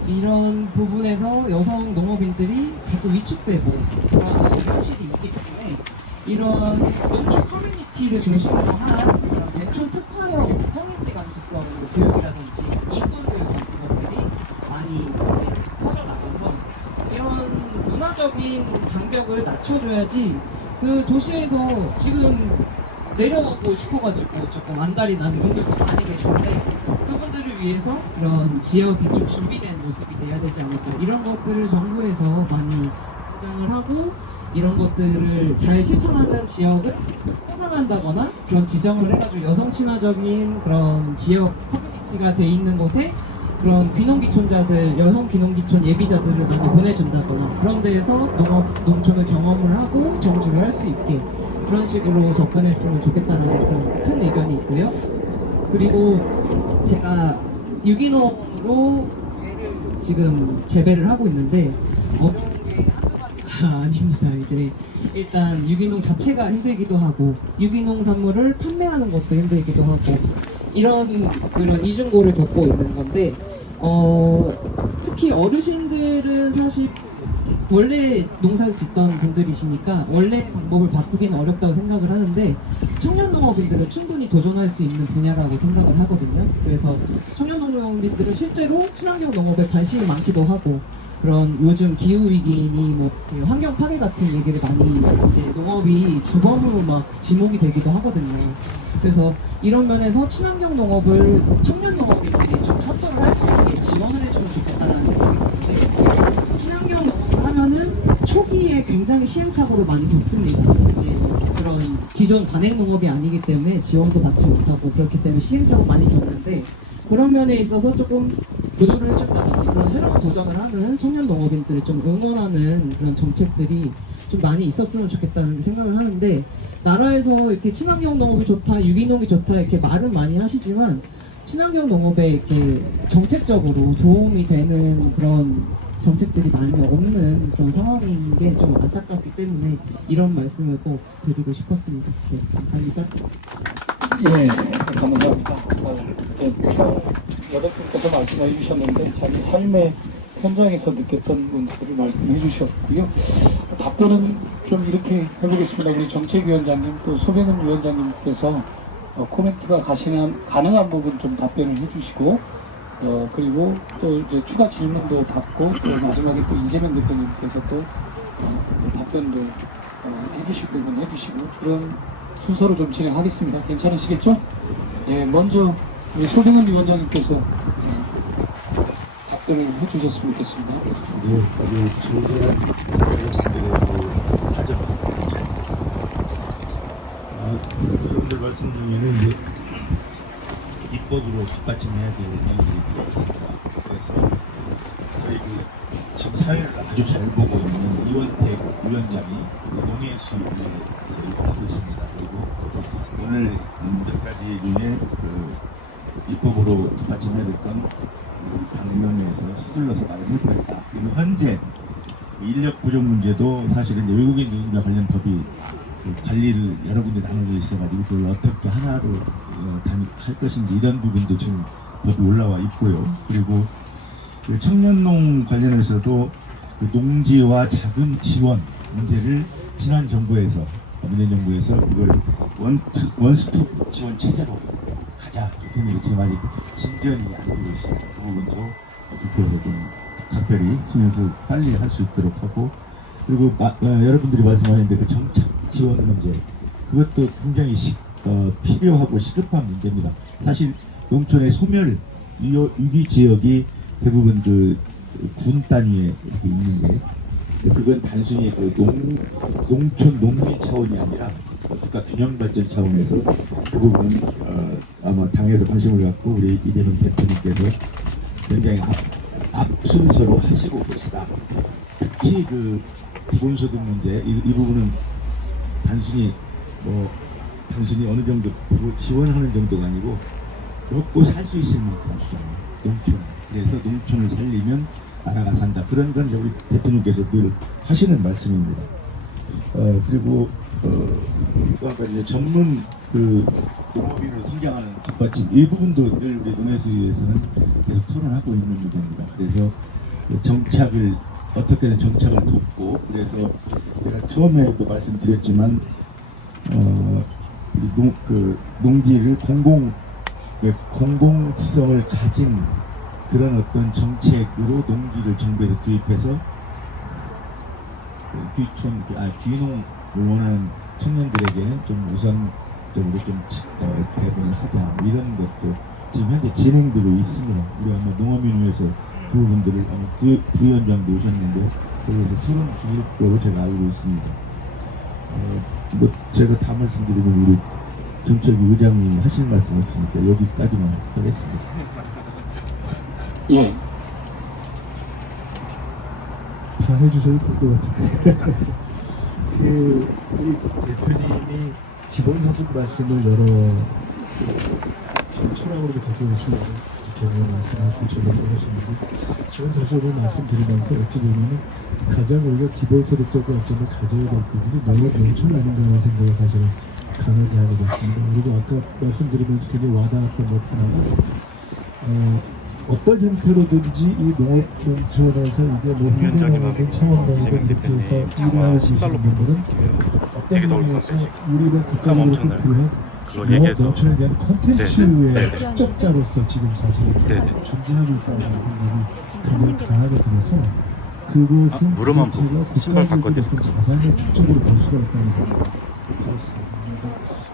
이런 부분에서 여성 농업인들이 자꾸 위축되고 그런 현실이 있기 때문에 이런 농촌 커뮤니티를 중심으로 한 농촌 특화형 성인지 감수성 교육이라든지 인권 교육 같은 것들이 많이 이제 퍼져나가서 이런 문화적인 장벽을 낮춰줘야지 그 도시에서 지금 내려오고 싶어가지고 조금 안달이 나는 분들도 많이 계신데 그분들을 위해서 그런 지역이 좀 준비된 모습이 돼야 되지 않을까 이런 것들을 정부에서 많이 주장을 하고 이런 것들을 잘 실천하는 지역을 포상한다거나 그런 지정을 해가지고 여성 친화적인 그런 지역 커뮤니티가 돼 있는 곳에 그런 귀농귀촌자들, 여성 귀농귀촌 예비자들을 많이 보내준다거나 그런 데에서 농촌을 경험을 하고 정주를 할 수 있게 그런 식으로 접근했으면 좋겠다라는 그런 큰 의견이 있고요. 그리고 제가 유기농으로 배를 지금 재배를 하고 있는데 어려운 게 한두 가지가 아닙니다. 이제 일단 유기농 자체가 힘들기도 하고 유기농 산물을 판매하는 것도 힘들기도 하고 이런 그런 이중고를 겪고 있는 건데 특히 어르신들은 사실 원래 농사를 짓던 분들이시니까 원래 방법을 바꾸기는 어렵다고 생각을 하는데 청년 농업인들은 충분히 도전할 수 있는 분야라고 생각을 하거든요. 그래서 청년 농업인들은 실제로 친환경 농업에 관심이 많기도 하고 그런 요즘 기후 위기니 뭐 환경 파괴 같은 얘기를 많이 이제 농업이 주범으로 막 지목이 되기도 하거든요. 그래서 이런 면에서 친환경 농업을 청년 농업인들이 좀 협조를 할 수 있게 지원을 해주면 좋겠다는 생각이 드는데 친환경 농업을 하면은 초기에 굉장히 시행착오를 많이 겪습니다. 이제 그런 기존 관행 농업이 아니기 때문에 지원도 받지 못하고 그렇기 때문에 시행착오 많이 겪는데 그런 면에 있어서 조금 도전을 해준다든지 그런 새로운 도전을 하는 청년 농업인들을 좀 응원하는 그런 정책들이 좀 많이 있었으면 좋겠다는 생각을 하는데 나라에서 이렇게 친환경 농업이 좋다, 유기농이 좋다 이렇게 말은 많이 하시지만 친환경 농업에 이렇게 정책적으로 도움이 되는 그런 정책들이 많이 없는 그런 상황인 게 좀 안타깝기 때문에 이런 말씀을 꼭 드리고 싶었습니다. 네, 감사합니다. 예, 감사합니다. 여러분께서 말씀해 주셨는데 자기 삶의 현장에서 느꼈던 문제들을 말씀해 주셨고요. 답변은 좀 이렇게 해보겠습니다. 우리 정책위원장님 또 소배는 위원장님께서 코멘트가 가능한 부분 좀 답변을 해주시고 그리고 또 이제 추가 질문도 받고 또 마지막에 또 이재명 대표님께서 또 답변도 해주실 부분 해주시고 그런 순서로 좀 진행하겠습니다. 괜찮으시겠죠? 예, 먼저 우리 소병헌 위원장님께서 답변을 해주셨으면 좋겠습니다. 네, 정대한 사정 여러분들 말씀 중에는 이제 입법으로 뒷받침해야 될 일들이 있습니다. 그래서 저희 지금 사회를 아주 잘 보고 있는 이원택 위원장이 논의 수입을 저희가 하고 있습니다. 그리고 오늘 몇 가지 중에 입법으로 뒷받침해야 됐던 당위원회에서 서둘러서 말을 못했다. 그리고 현재 인력 부족 문제도 사실은 외국인 노동자 관련 법이 관리를 여러 군데 나눠져 있어가지고 그걸 어떻게 하나로 할 것인지 이런 부분도 지금 법이 올라와 있고요. 그리고 청년농 관련해서도 농지와 자금 지원 문제를 지난 정부에서 문재인 정부에서 그걸 원스톱 지원 체제로 가자 이렇게 지금 아직 진전이 안 되고 있습니다. 그 부분도 국회에서 좀 각별히 힘을 빨리 할 수 있도록 하고 그리고 여러분들이 말씀하셨는데 그 정착 지원 문제 그것도 굉장히 필요하고 시급한 문제입니다. 사실 농촌의 소멸 위기 지역이 대부분 군 단위에 이렇게 있는데 그건 단순히 농촌 농민 차원이 아니라 국가 균형 발전 차원에서 그 부분은 아마 당에도 관심을 갖고 우리 이재명 대표님께서 굉장히 앞순서로 하시고 계시다. 특히 기본소득 문제 이 부분은 단순히 어느 정도 지원하는 정도가 아니고 먹고 살 수 있을 만큼 농촌 그래서 농촌을 살리면 나라가 산다 그런 건 우리 대통령께서 늘 하시는 말씀입니다. 그리고 또 아까 이제 전문 농업인으로 성장하는 뒷받침 이 부분도 늘 우리 농해수위에서는 계속 토론하고 있는 문제입니다. 그래서 정착을 어떻게든 정착을 돕고 그래서 제가 처음에도 말씀드렸지만 농지를 공공성을 가진 그런 어떤 정책으로 농지를 정부에서 구입해서 귀농을 원하는 청년들에게는 좀 우선적으로 좀 대응을 하자 이런 것도 지금 현재 진행되고 있습니다. 우리 아마 농어민회에서 그 부분들을 아마 부위원장도 오셨는데 거기서 토론 중일 거로 제가 알고 있습니다. 제가 다 말씀드리면 우리 정책위 의장님이 하실 말씀 없으니까 여기까지만 하겠습니다. 예. 다 해주셔도 될 것 같아요. 우리 대표님이 기본소득 말씀을 여러 철학으로 가지고 계시고 경우 말씀하시고 제가 하셨는데 기본소득을 말씀드리면서 어찌 보면 가장 우리가 기본소득적 관점을 가져야 될 부분이 농업 농촌 아닌가라는 생각을 사실은 강하게 하게 됐습니다. 그리고 아까 말씀드리면서 굉장히 와닿았던 것 하나가 어떤 형태로든지 이 농업농촌에서 이게 뭐 위원장님하고 창업농업에 이재명 대표님 대해서 차마 일하시는 신발로 분들은 되게 어떤 더울 것 의미에서 같아요, 지금. 우리가 땀 국가적으로 엄청나요. 필요한 그거 얘기해서. 농업농촌에 대한 콘텐츠의 네네. 축적자로서 지금 사실 네네. 존재하고 있다는 생각이 굉장히 강하게 들어서 그것은 무릎만 보고 신발 바꿔드릴까? 자산의 축적으로 볼 수가 있다는 생각이 들었습니다.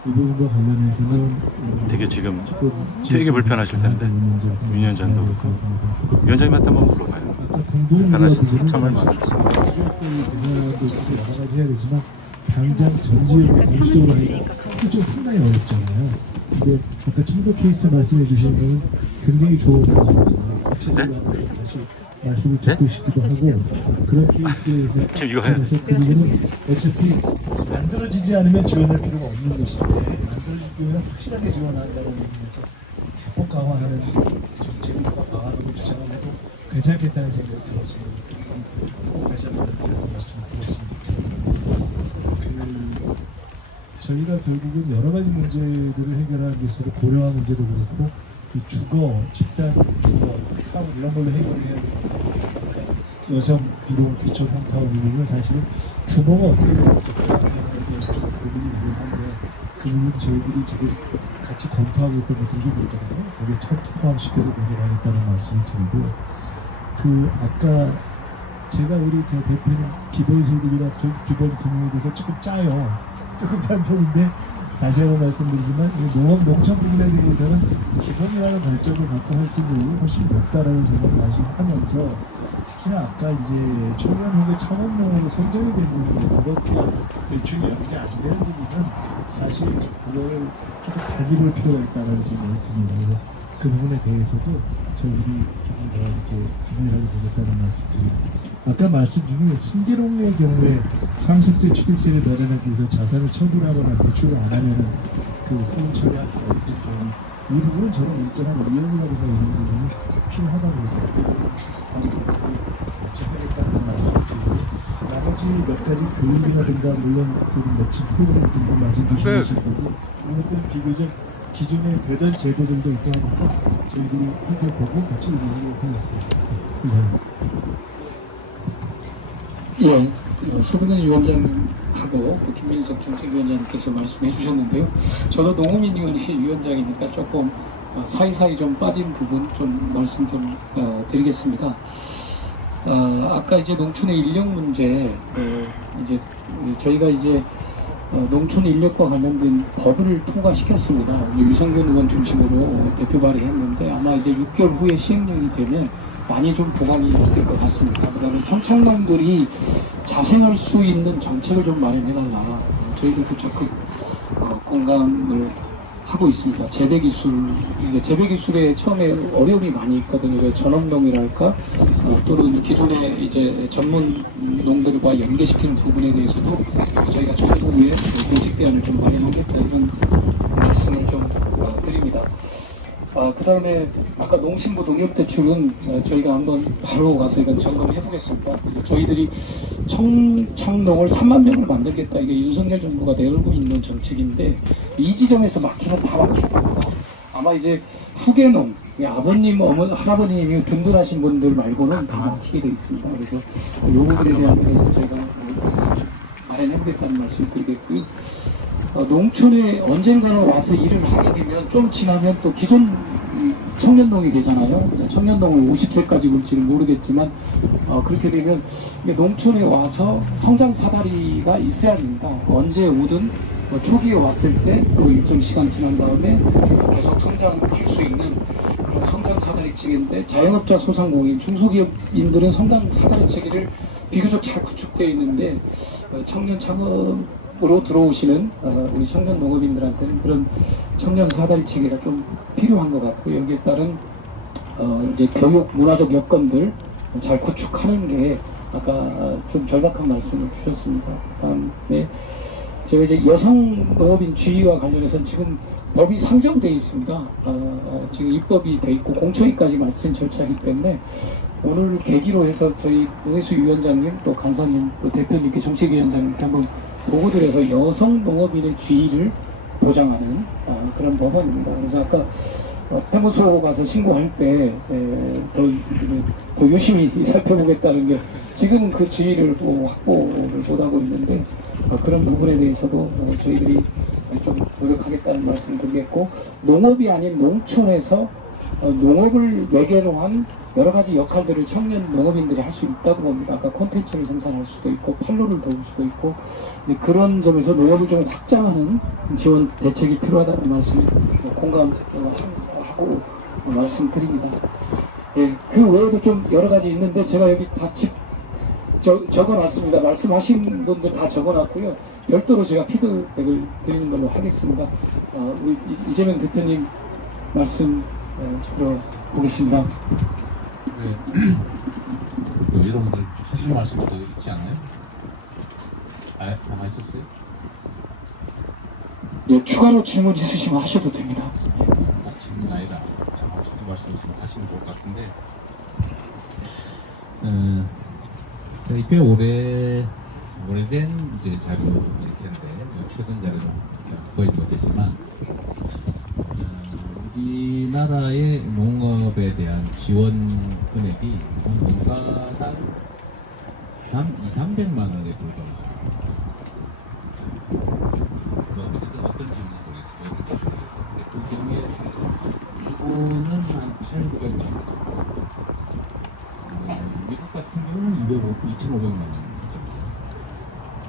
이 부분과 관련해서는 되게 지금 되게 불편하실 텐데 윤 위원장도 그렇고 위원장님한테 한번 물어봐요. 불편하신지 참을 만하신지. 여러 가지 해야 되지만 당장 전 지역을 공식적으로 하기가 좀 상당히 어렵잖아요. 근데 아까 청도 케이스 말씀해 주신 거는 굉장히 좋은 말씀이었어요. 다시 말씀을 듣고 싶기도 하고 그런 케이스에서 지금 이거 해야 돼. 그 부분은 어차피 만들어지지 않으면 지원할 필요가 없는 것인데 만들어지면 확실하게 지원한다는 의미에서 대폭 강화하는 정책을 강화하고 주장을 해도 괜찮겠다는 생각이 들었습니다. 꼭 다시 한번 말씀을 드렸습니다. 저희가 결국은 여러 가지 문제들을 해결하는 데 있어서 고령화 문제도 그렇고 그 주거, 집단 주거, 타운 이런 걸로 해결해야 되는데 여성 비록 기초 타운 이런 사실은 규모가 어떻게 될지 부분이 있는데 그 부분 저희들이 지금 같이 검토하고 있던 것들이 좀 있거든요. 거기에 첫 포함시켜서 해결하겠다는 말씀을 드리고 그 아까 제가 우리 저 대표님 기본소득이나 기본 금융에 대해서 조금 짜요. 조금 짠 편인데 다시 한번 말씀드리지만 농업 농촌 부분에 대해서는 기본이라는 관점을 갖고 할 수 있는 일이 훨씬 높다라는 생각을 다시 하면서 특히나 아까 이제 청년후계 창업농으로 선정이 된 부분 그것과 대충 연계 안 되는 부분은 사실 그걸 조금 달리 볼 필요가 있다는 생각이 듭니다. 그 부분에 대해서도 저희들이 조금 더 이렇게 진행하게 되겠다는 말씀드립니다. 아까 말씀드린 신기록의 경우에 상속세 취득세를 마련하기 위해서 자산을 처분하거나 대출을 안 하면은 그 세금 처리할 수가 있기 때문에 이 부분은 저는 일정한 위험이라고 생각하는 부분이 필요하다고 체크했다는 말씀을 드리고 나머지 몇 가지 교육이라든가 물론 좀 며칠 프로그램들도 말씀 주시실 거고 이것들 비교적 기존의 배달 제도들도 있고 하니까 저희들이 살펴보고 같이 운영을 하겠습니다. 예, 소근현 위원장하고 김민석 정책위원장님께서 말씀해 주셨는데요. 저도 농업인위원회 위원장이니까 조금 사이사이 좀 빠진 부분 좀 말씀 좀 드리겠습니다. 아까 이제 농촌의 인력 문제, 이제 저희가 이제 농촌 인력과 관련된 법을 통과시켰습니다. 유성균 의원 중심으로 대표 발의했는데 아마 이제 6개월 후에 시행령이 되면 많이 좀 보강이 될 것 같습니다. 그다음에 평창농들이 자생할 수 있는 정책을 좀 마련해달라. 저희들도 적극 공감을 하고 있습니다. 재배기술, 재배기술에 처음에 어려움이 많이 있거든요. 전업농이랄까 또는 기존의 이제 전문 농들과 연계시키는 부분에 대해서도 저희가 정부에 정책 대안을 좀 마련하겠다 이런 말씀을 좀 드립니다. 그 다음에 아까 농신부 농협대출은 저희가 한번 바로 가서 이건 점검해 보겠습니다. 저희들이 청창농을 3만 명을 만들겠다. 이게 윤석열 정부가 내걸고 있는 정책인데 이 지점에서 막히면 다 막힙니다. 아마 이제 후계농, 아버님, 어머니, 할아버님이 든든하신 분들 말고는 다 막히게 되어 있습니다. 그래서 이 부분에 대한 저희가 마련해 보겠다는 말씀을 드리겠고요. 농촌에 언젠가는 와서 일을 하게 되면 좀 지나면 또 기존 청년농이 되잖아요. 청년농을 50세까지 올지는 모르겠지만 그렇게 되면 농촌에 와서 성장 사다리가 있어야 합니다. 언제 오든 초기에 왔을 때 또 일정 시간 지난 다음에 계속 성장할 수 있는 그런 성장 사다리 체계인데 자영업자 소상공인 중소기업인들은 성장 사다리 체계를 비교적 잘 구축되어 있는데 청년 창업으로 들어오시는 우리 청년 농업인들한테는 그런 청년 사다리 체계가 좀 필요한 것 같고 여기에 따른 이제 교육 문화적 여건들 잘 구축하는 게 아까 좀 절박한 말씀을 주셨습니다. 그다음에 제가 이제 여성 농업인 지위와 관련해서는 지금 법이 상정되어 있습니다. 지금 입법이 돼 있고 공청회까지 마친 절차이기 때문에 오늘 계기로 해서 저희 노회수 위원장님 또 간사님 또 대표님께 정책위원장님께 한번 보고드려서 여성 농업인의 지위를 보장하는 그런 법원입니다. 그래서 아까 세무서 가서 신고할 때 더 유심히 살펴보겠다는 게 지금은 그 지위를 또 확보를 못하고 있는데 그런 부분에 대해서도 저희들이 좀 노력하겠다는 말씀 드리겠고, 농업이 아닌 농촌에서 농업을 매개로 한 여러 가지 역할들을 청년 농업인들이 할 수 있다고 봅니다. 아까 콘텐츠를 생산할 수도 있고 판로를 도울 수도 있고, 그런 점에서 농업을 좀 확장하는 지원 대책이 필요하다는 말씀 공감하고 말씀드립니다. 예, 그 외에도 좀 여러 가지 있는데 제가 여기 다 적어놨습니다. 말씀하신 분들 다 적어놨고요. 별도로 제가 피드백을 드리는 걸로 하겠습니다. 우리 이재명 대표님 말씀 들어보겠습니다. 네. 여러분들 하실 말씀 더 있지 않아요? 남아 있었어요? 예, 추가로 질문 있으시면 하셔도 됩니다. 질문 아니다. 무슨 말씀 있으면 하시면 좋을 것 같은데, 꽤 오래된 이제 자료 이렇게 한데 최근 자료는 거의 못되지만 우리나라의 농업에 대한 지원 금액이 농가당 200~300만 원에 불과합니다. 어떤 질문이 모르겠어요. 그 경우에 일본은 한 800~900만 원, 미국 같은 경우는 2,500만 원.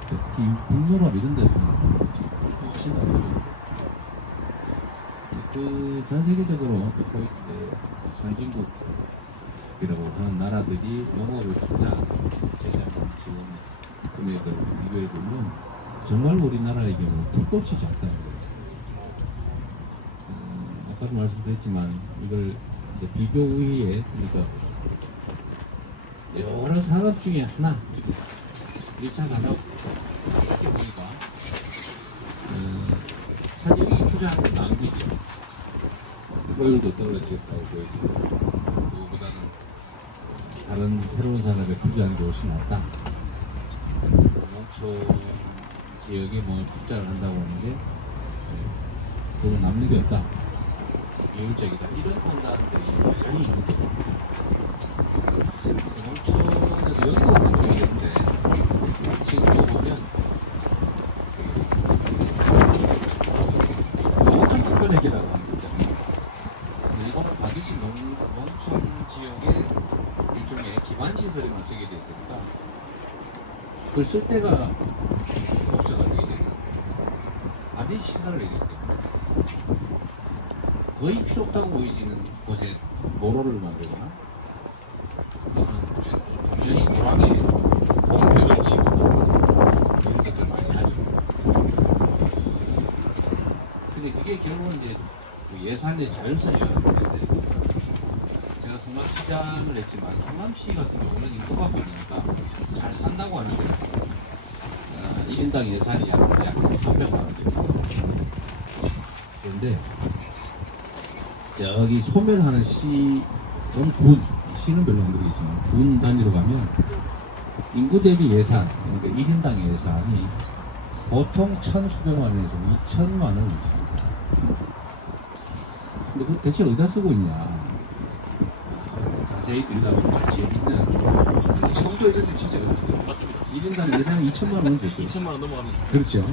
특히 북유럽 이런 데서는 훨씬 더 많아요. 전 세계적으로 보일 때 선진국이라고 하는 나라들이 농업을 투자하는 재정 지원 금액을 비교해 보면 정말 우리나라의 경우 턱도 없이 작다는 거예요. 아까도 말씀드렸지만 이걸 이제 비교 후에 그러니까 여러 산업 중에 하나 1차 산업 이렇게 보니까 사실 여기 투자하는 건 낭비죠. 효율도 떨어지겠다고 보여지고 그거보다는 다른 새로운 산업에 투자하는 게 훨씬 낫다. 농촌 지역에 뭐 투자를 한다고 하는데 그건 남는 게 없다. 효율적이다. 이런 판단들이 많이 있는 거죠. 농촌에서 연구를 보이는데 지금 보면 농촌 특별회계라고 합니다. 이거는 반드시 농촌 지역에 일종의 기반시설에만 쓰게 되어 있으니까 그걸 쓸 때가 없어가지고 반드시 시설을 해야 됩니다. 거의 필요 없다고 보이지는 곳에 도로를 만들거나 당연히 도랑에 공백을 치고 이런 것들 많이 하죠. 근데 그게 결국은 이제 예산의 자율성이었는데 제가 성남시장을 했지만 성남시 같은 경우는 인구가 많으니까 잘 산다고 하는데 1인당 예산이 약 300만 원 됩니다. 그런데 저기 소멸하는 시는 시는 별로 안 모르겠지만 군 단위로 가면 인구 대비 예산, 그러니까 1인당 예산이 보통 1,수백만 원에서 2,000만 원을 씁니다. 근데 그 대체 어디다 쓰고 있냐? 자세히 들여다 보면 재밌는 정도에 대해서 진짜 그렇죠. 맞습니다. 1인당 예산이 2,000만 원 됐고 2천만 원 넘어갑니다. 그렇죠.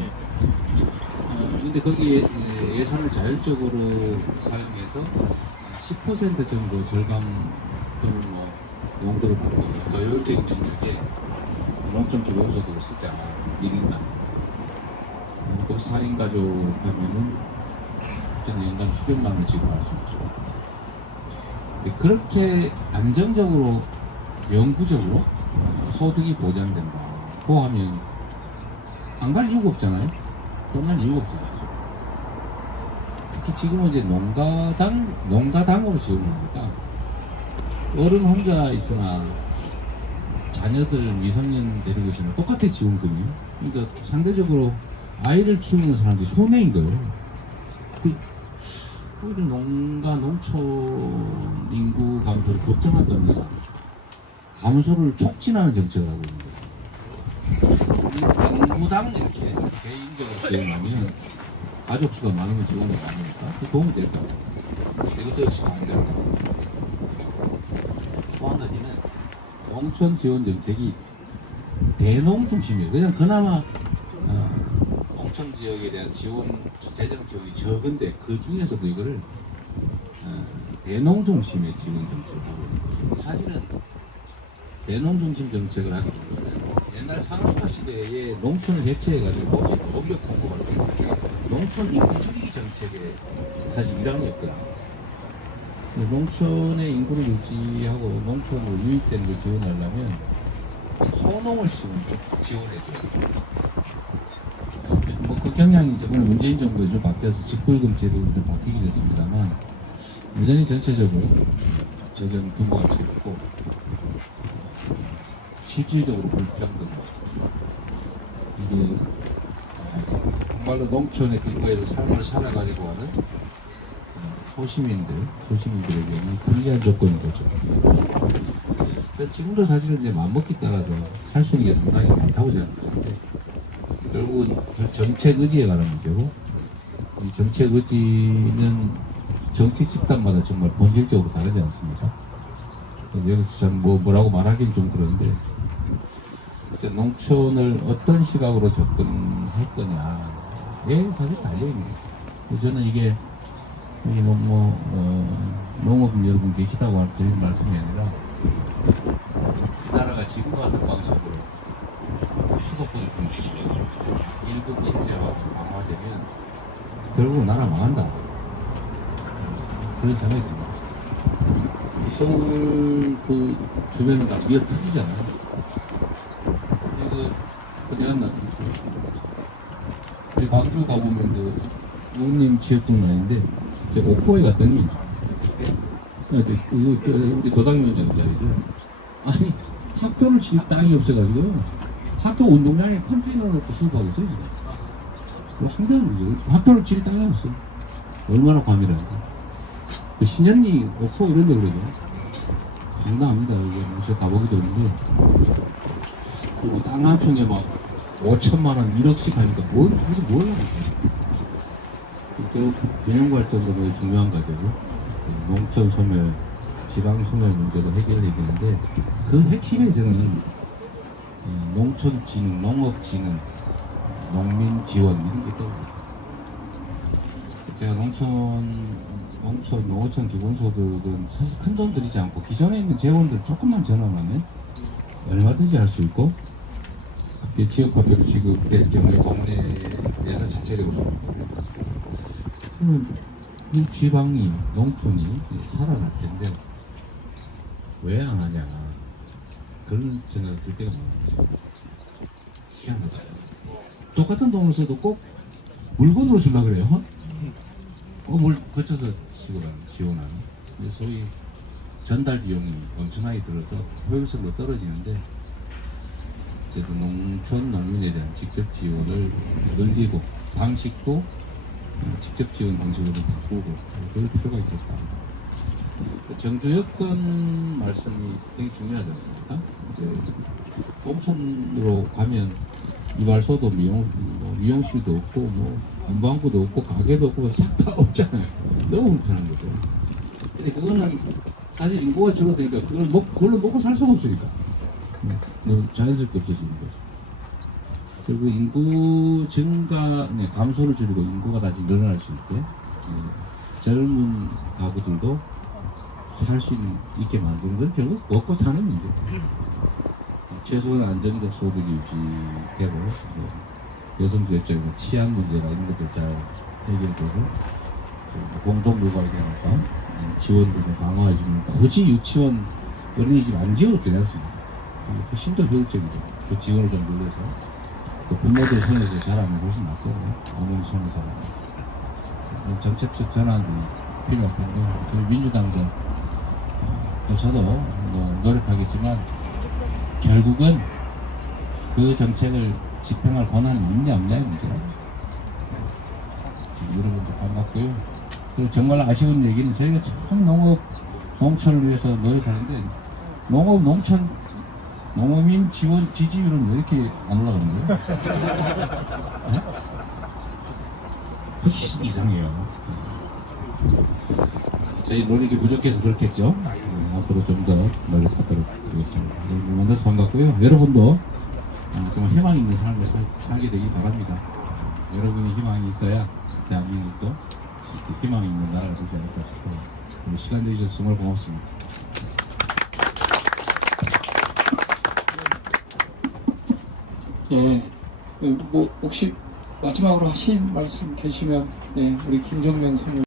근데 거기에 예산을 자율적으로 사용해서 10% 정도 절감 또는 뭐 용도를 바꾸고 더 효율적인 영역에 농촌 기본소득을 쓰자 1인당. 또 4인 가족 하면은 연간 수백만 원을 지급할 수 있죠. 그렇게 안정적으로 영구적으로 소득이 보장된다고 하면 안 갈 이유가 없잖아요. 떠날 이유가 없잖아요. 특히 지금은 이제 농가당으로 지원을 하니까 어른 혼자 있으나 자녀들 미성년 데리고 있으면 똑같아 지원금이요. 그러니까 상대적으로 아이를 키우는 사람들이 손해인 거예요. 오히려 농촌 인구 감소를 걱정한다면서 감소를 촉진하는 정책을 하고 있는 거예요. 인구당 이렇게 개인적으로 대응하면 가족 수가 많으면 지원이 많으니까 그 도움이 될까? 이것도 역시 반대로. 또 한 가지는 농촌 지원 정책이 대농 중심이에요. 그냥 그나마 농촌 지역에 대한 지원 재정 지원이 적은데 그 중에서도 이거를 대농 중심의 지원 정책을 하고 있어요. 사실은 대농 중심 정책을 하기보다는 옛날 산업화 시대에 농촌을 해체해가지고 노동력 공급을 농촌 인구 줄이기 정책의 사실 일환이었거든요. 농촌의 인구를 유지하고 농촌으로 유입되는 걸 지원하려면 소농을 지원해줘요. 뭐 그 경향이 이번에 문재인 정부에 좀 바뀌어서 직불금제로 좀 바뀌게 됐습니다만 여전히 전체적으로 저전 규모가 적고 실질적으로 불평등하고 이게 정말로 농촌의 근거에서 삶을 살아가려고 하는 소시민들에게는 불리한 조건인 거죠. 지금도 사실은 이제 맘먹기 따라서 할 수 있는 게 상당히 많다고 생각하는데 결국은 정책 의지에 관한 문제고 이 정책 의지는 정치 집단마다 정말 본질적으로 다르지 않습니까? 여기서 참 뭐라고 말하기는 좀 그런데 농촌을 어떤 시각으로 접근할 거냐에 사실 달려있는 거예요. 저는 이게 농업인 여러분 계시다고 드리는 말씀이 아니라 나라가 지금 하는 방식으로 수도권을 중심으로 일국 침체하고 강화되면 결국 나라 망한다. 그런 생각이 듭니다. 서울 그 주변은 다 미어 터지잖아요. 그냥 우리 광주 가보면 그 부모님 지역뿐 아닌데 옥포에 갔더니 우리 도당위원장 자리죠. 아니 학교를 지을 땅이 없어가지고 학교 운동장에 컨테이너 놓고 수업하고 있어요. 황당한 학교를 지을 땅이 없어. 얼마나 과밀한데. 그 신현리 옥포 이런 데 그러죠. 장난합니다. 이거 제가 가보기도 했는데 그리고 땅 한 평에 막 5천만 원, 1억씩 하니까 뭘 하겠어요. 또 균형 발전도 매우 중요한 과제고 농촌 소멸, 지방 소멸 문제도 해결해야 되는데 그 핵심에 저는 농촌 진흥, 농업 진흥, 농민 지원 이런 게 떠오르요. 제가 농어촌 기본소득은 사실 큰 돈 들이지 않고 기존에 있는 재원들 조금만 전환하면 얼마든지 할 수 있고 지역화폐로 지급될 경우에 국내에서 자체적으로 그러면 이 지방이 농촌이 살아날 텐데 왜 안 하냐 그런 생각을 들 때가 많은 거죠. 희한하다. 똑같은 돈을 써도 꼭 물건으로 주려고 그래요. 뭘 거쳐서 지원하는. 소위 전달 비용이 엄청나게 들어서 효율성도 떨어지는데 그래도 농촌 농민에 대한 직접 지원을 늘리고 방식도 직접 지원 방식으로 바꾸고 그럴 필요가 있겠다. 정주 여건 말씀이 굉장히 중요하지 않습니까? 농촌으로 가면 이발소도 미용실도 없고 뭐 건방구도 없고 가게도 없고 싹 다 없잖아요. 너무 불편한 거죠. 근데 그거는 사실 인구가 줄어드니까 그걸로 먹고 살 수가 없으니까 자연스럽게 없어지는 거죠. 그리고 인구 증가, 감소를 줄이고 인구가 다시 늘어날 수 있게 젊은 가구들도 살 수 있게 만드는 건 결국 먹고 사는 문제. 최소한 안정적 소득이 유지되고 여성들 입장에서 치안 문제나 이런 것들 잘 해결되고 공동묘가에 대한 지원도 좀 강화해주면 굳이 유치원 어린이집 안 지어도 괜찮습니다. 훨씬 더 효율적이죠. 그 지원을 좀 늘려서 부모들 손에서 잘하면 훨씬 낫거든요. 어머니 손에서. 정책적 전환이 필요할 텐데 저희 민주당도 저도 노력하겠지만 결국은 그 정책을 집행할 권한이 있냐 없냐의 문제다. 여러분들 반갑고요. 그리고 정말 아쉬운 얘기는 저희가 참 농촌을 위해서 노력하는데 농어민 지원 지지율은 왜 이렇게 안 올라가는 거예요? 훨씬 이상해요. 저희 노력이 부족해서 그렇겠죠. 앞으로 좀 더 노력하도록 하겠습니다. 만나서 반갑고요. 여러분도 정말 희망 있는 삶을 살게 되길 바랍니다. 여러분이 희망이 있어야 대한민국도 희망 있는 나라가 되지 않을까 싶어요. 오늘 시간 내주셔서 정말 고맙습니다. 예, 뭐 혹시 마지막으로 하신 말씀 계시면 우리 김정면 선생님.